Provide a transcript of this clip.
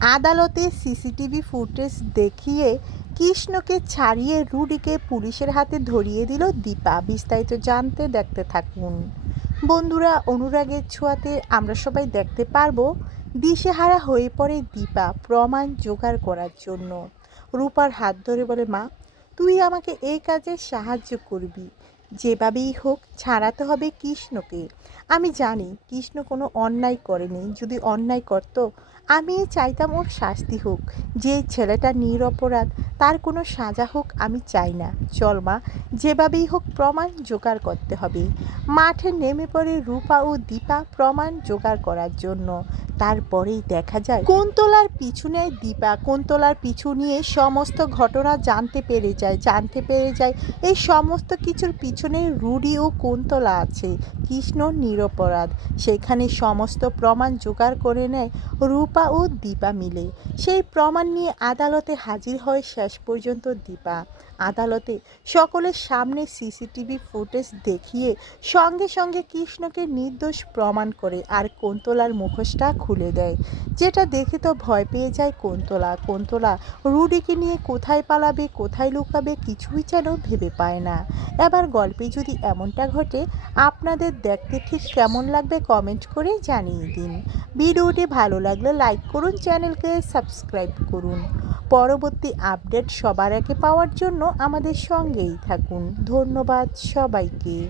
আদালতে CCTV footage দেখিয়ে কৃষ্ণকে ছাড়িয়ে রুডিকে পুলিশের হাতে ধরিয়ে দিল দীপা। বিস্তারিত জানতে দেখতে থাকুন। বন্ধুরা, অনুরাগের ছোঁয়াতে আমরা সবাই দেখতে পারব দিশেহারা হয়ে পড়ে দীপা প্রমাণ জোগাড় করার জন্য। রূপার হাত ধরে বলে, মা, তুই আমাকে এই কাজে সাহায্য করবি। যেভাবেই হোক ছাড়াতে হবে কৃষ্ণকে। আমি জানি কৃষ্ণ কোনো অন্যায় করেনি, যদি অন্যায় করতো, আমি চাইতাম ওর শাস্তি হোক। যে ছেলেটা নিরপরাধ, তার কোনো সাজা হোক আমি চাই না। চল মা, যেভাবেই হোক প্রমাণ জোগাড় করতে হবে। মাঠে নেমে পড়ে রূপা ও দীপা প্রমাণ জোগাড় করার জন্য। তারপরেই দেখা যায়, কোনতলার পিছু নেয় দীপা কোনতলার পিছু নিয়ে সমস্ত ঘটনা জানতে পেরে যায়, জানতে পেরে যায়। এই সমস্ত কিছুর পিছনে রুডি ও কুন্তলা আছে, কৃষ্ণ নিরপরাধ। সেখানে সমস্ত প্রমাণ জোগাড় করে নেয় রূপা ও দীপা মিলে। সেই প্রমাণ নিয়ে আদালতে হাজির হয় শেষ পর্যন্ত দীপা। আদালতে। সকলের সামনে সিসিটিভি ফুটেজ দেখিয়ে সঙ্গে সঙ্গে কৃষ্ণকে নির্দোষ প্রমাণ করে আর কোন্তলার মুখোশটা খুলে দেয়। যেটা দেখে তো ভয় পেয়ে যায় কোন্তলা। কোন্তলা, রুডিকে নিয়ে কোথায় পালাবে, কোথায় লুকাবে কিছুই যেন ভেবে পায় না। এবার গল্পে যদি এমনটা ঘটে, আপনাদের দেখতে ঠিক কেমন লাগবে কমেন্ট করে জানিয়ে দিন। ভিডিওটি ভালো লাগলে লাইক করুন, চ্যানেলকে সাবস্ক্রাইব করুন। পরবর্তী আপডেট সবার আগে পাওয়ার জন্য আমাদের সঙ্গেই থাকুন। ধন্যবাদ সবাইকে।